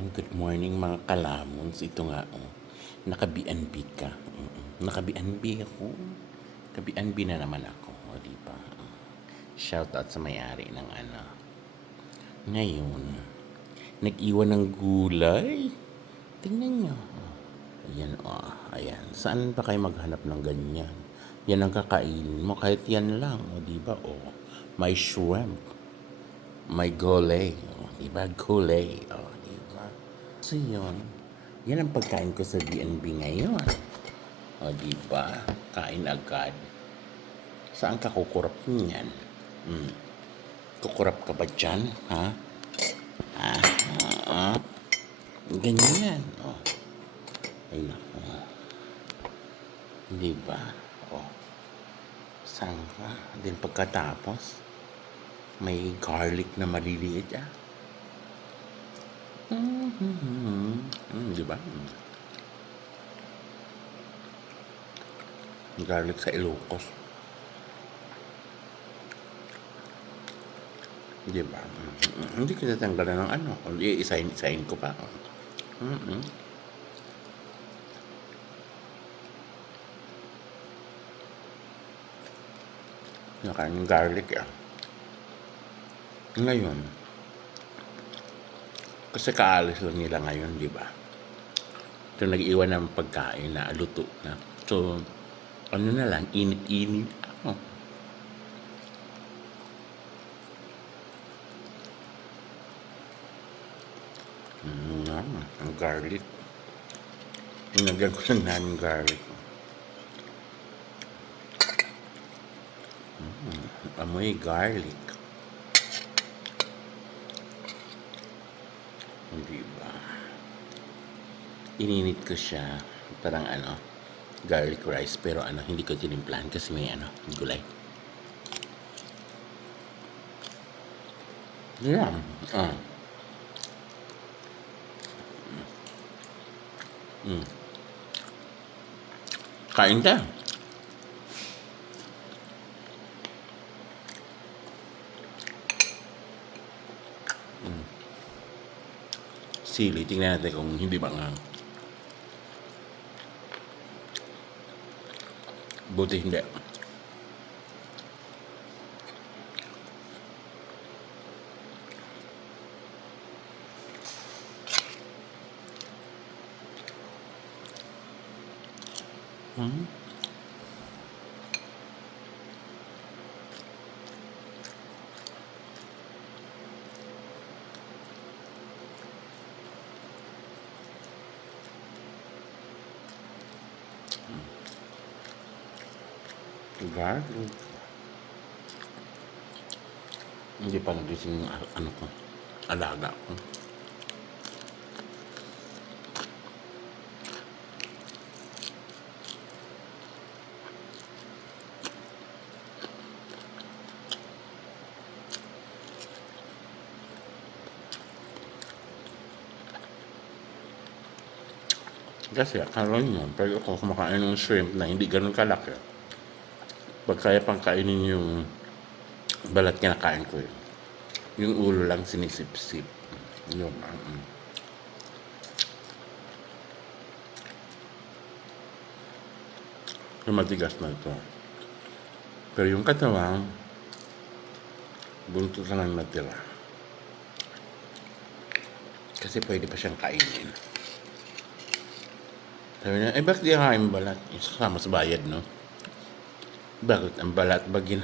Ayan, good morning mga kalamons. Ito nga, oh, naka-BNB ka. Naka-BNB ako. Ka-BNB na naman ako, o di ba? Shout out sa may-ari ng ano. Ngayon, nag-iwan ng gulay. Tingnan nyo. Ayan, oh, ayan. Saan pa kayo maghanap ng ganyan? Yan ang kakainin mo, kahit yan lang, o di ba? Oh, may shrimp. May gulay. Oh, di ba? Gulay. Oh, di ba? So yun, yan ang pagkain ko sa DNB ngayon. O di ba? Kain agad. Saan ka kukurap niyan? Kukurap ka ba dyan? Ha? Ganyan. O. Ay naku. Di ba? O. Saan ka? Then pagkatapos, may garlic na maliliit ah. Di ba? Garlic sa Ilocos. Di ba? Hindi ko tatanggalan ng ano. Kundi isahin ko pa. Nakain garlic ah. Ngayon, kasi kaalis lang nila ngayon, di ba? So, nag-iwan ng pagkain na luto na. So, ano na lang, init-init. Oh. Ang garlic. Inagyan ko lang namin garlic. Amoy garlic. Di ba? Ininit ko siya. Parang ano, garlic rice. Pero ano, hindi ko tinimplahan kasi may ano, gulay. Yeah. Kain ka. Sili. Tingnan natin kung hindi ba nga. Buti hindi. Garlic. Hindi pa nagising ano ko, alaga ko. Kasi akala nyo, pag ako kumakain ng shrimp na hindi ganun kalaki, pag kaya pang kainin yung balat kinakain ko yun. Yung ulo lang sinisip-sip. Yun. Yung matigas na ito. Pero yung katawan, buntot na lang natira. Kasi pwede pa siyang kainin. Sabi niya, eh bakit di kain balat? Kasama sa bayad, no? Bakit ang balat bagin?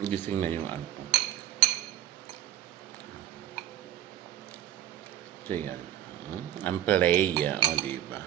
Gising na yung ano ko. So yan. Ang playa, o diba?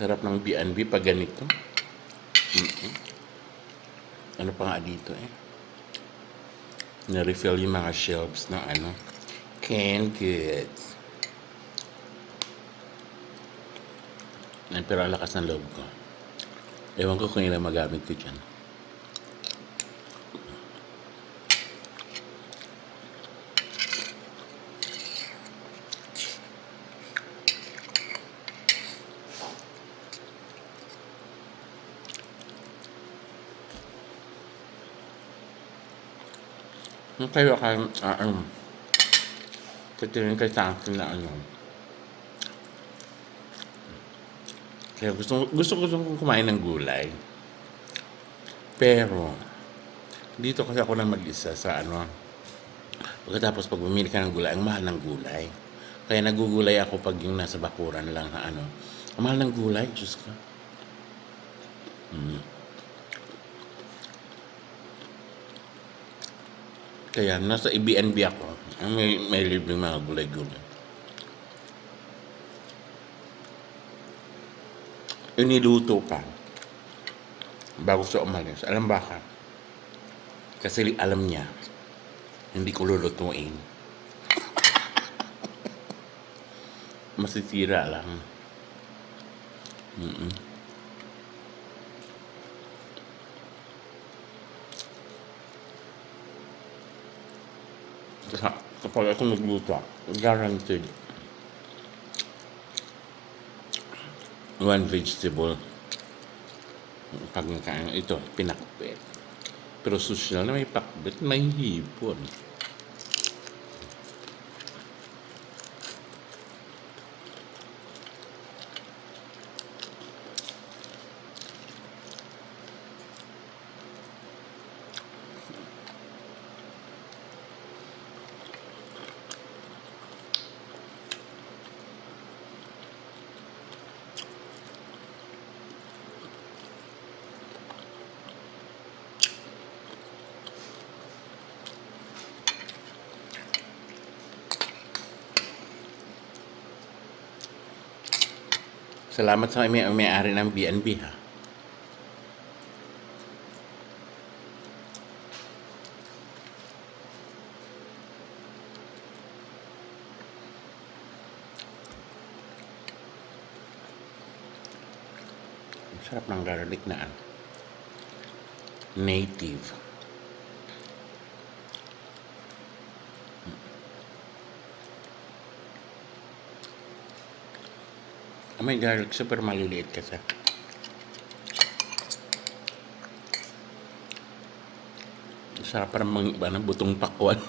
Sarap ng B&B pag ganito. Ano pa nga dito eh. Na-refill yung mga shelves ng ano. Canned goods. Ay, pero ang lakas ng loob ko. Ewan ko kung ilang magamit ko dyan. Yung kayo kayo, titingin kayo sa akin na ano. Kaya gusto ko kumain ng gulay. Pero, dito kasi ako na mag-isa sa ano. Pagkatapos pag bumili ka ng gulay, ang mahal ng gulay. Kaya nagugulay ako pag yung nasa bakuran lang na ano. Ang mahal ng gulay, Diyos ko. Kaya nasa IBNB ako. May libreng mga gulay-gulay. Iniluto pa. Bago siya umalis. Alam bakit? Kasi alam niya, hindi ko lulutuin. Masisira lang. Kapag ako nagluto, guaranteed one vegetable. Pag nakain ito, pinakbet. Pero social na may pakbet, may hipon. Salamat sa may-ari ng B&B ha. Ang sarap ng garlic na ano. Native. May garlic, super maliliit kasi. Sarap parang mga iba ng butong pakwan.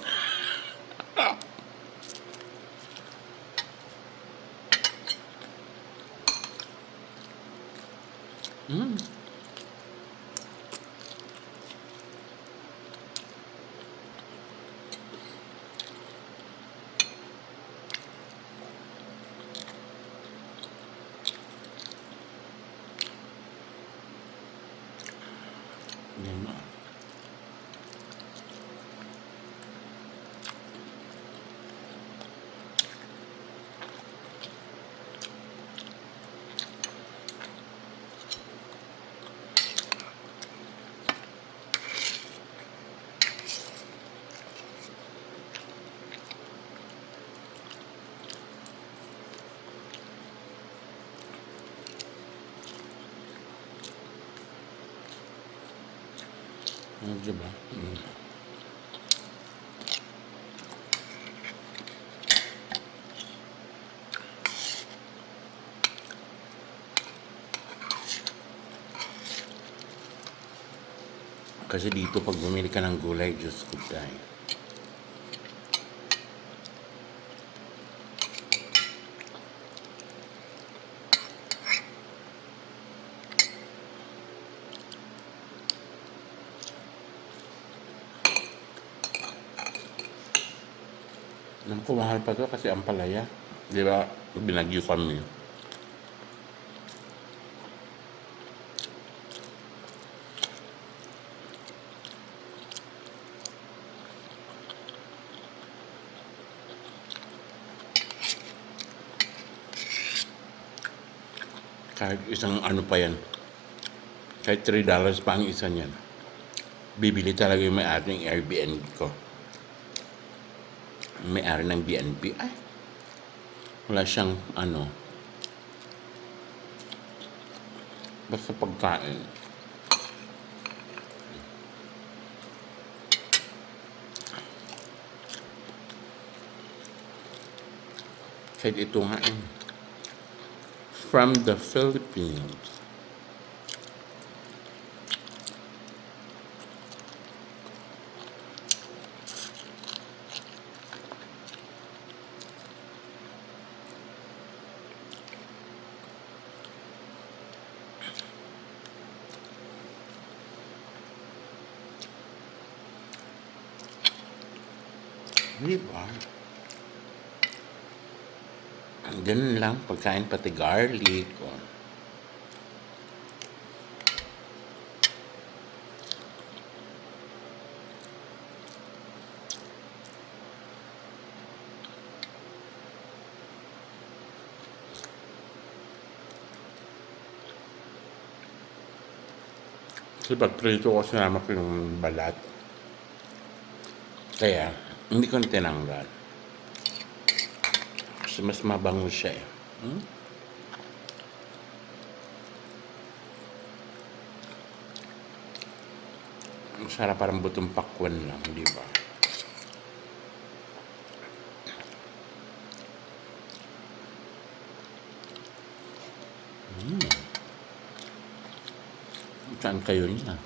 Yan na. Diba? Kasi dito pag bumili ka ng gulay, Diyos ko tayo. Alam ko mahal pa to kasi ang palaya. Di ba? Binagyo kami. Kahit isang ano pa yan. Kahit $3 pa ang isa niyan. Bibili talaga yung may-ari ng Airbnb ko. May-ari ng BNB. Ay, wala siyang ano. Basta pagkain. Kahit ito nga from the Philippines. Diba? Ganun lang, pagkain pati garlic. Oh. Kasi pag prito ko, sinama ko yung balat. Kaya, hindi ko na tinanggal. Kasi mas mabango siya eh. Sarap, parang butong pakwan lang, di ba? Saan kayo niya?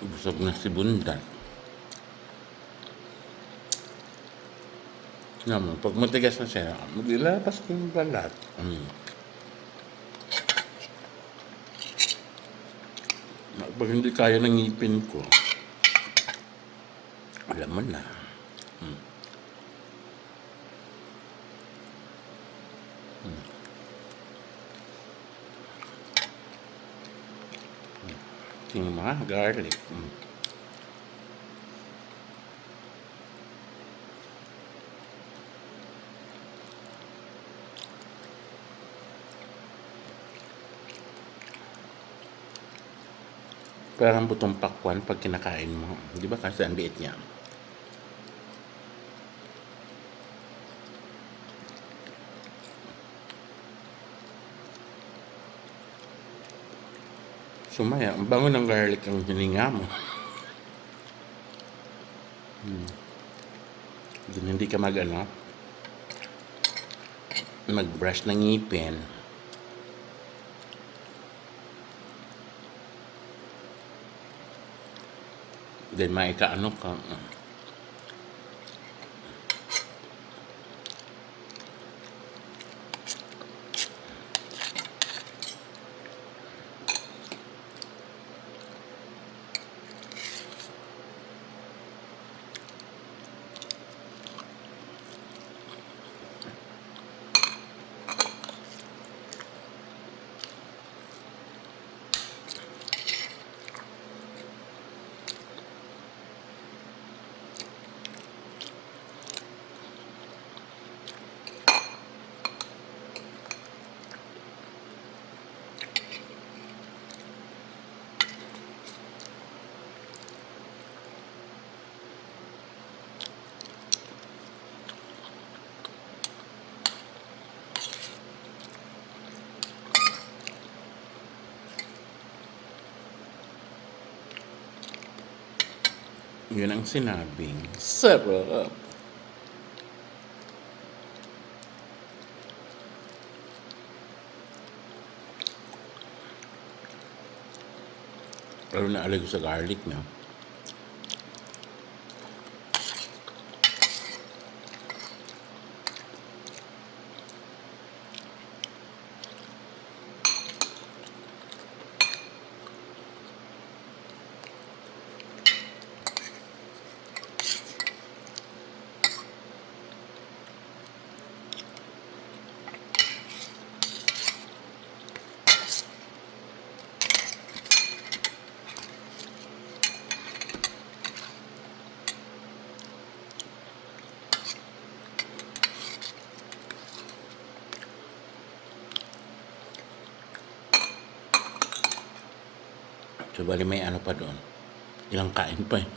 Busog na si Bundan. Naman, pag matigas na siya, maglilabas ko yung balat. Pag hindi kaya ng ngipin ko, alam mo na. Yung mga garlic. Parang butong pakwan pag kinakain mo. Di ba kasi ang liit niya? Sumaya, ang bango ng garlic ang hininga mo. Hindi ka mag-brush ng ngipin. Then maikaano ka. Yun ang sinabing sarap. Lalo na alay ko sa garlic na. So, bali may ano pa doon. Ilang kain pa eh.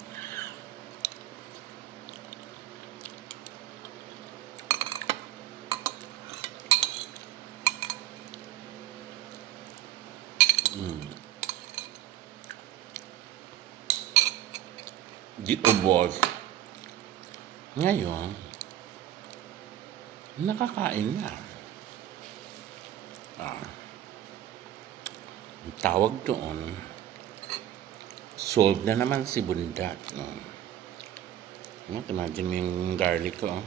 Di ubos. Ngayon, nakakain na. Ang tawag doon, solve na naman si Bundat. No? Imagine mo yung garlic ko. Oh.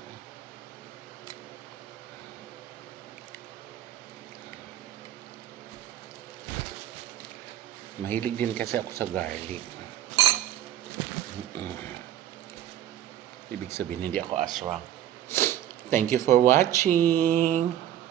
Mahilig din kasi ako sa garlic. Ibig sabihin, hindi ako aswang. Thank you for watching.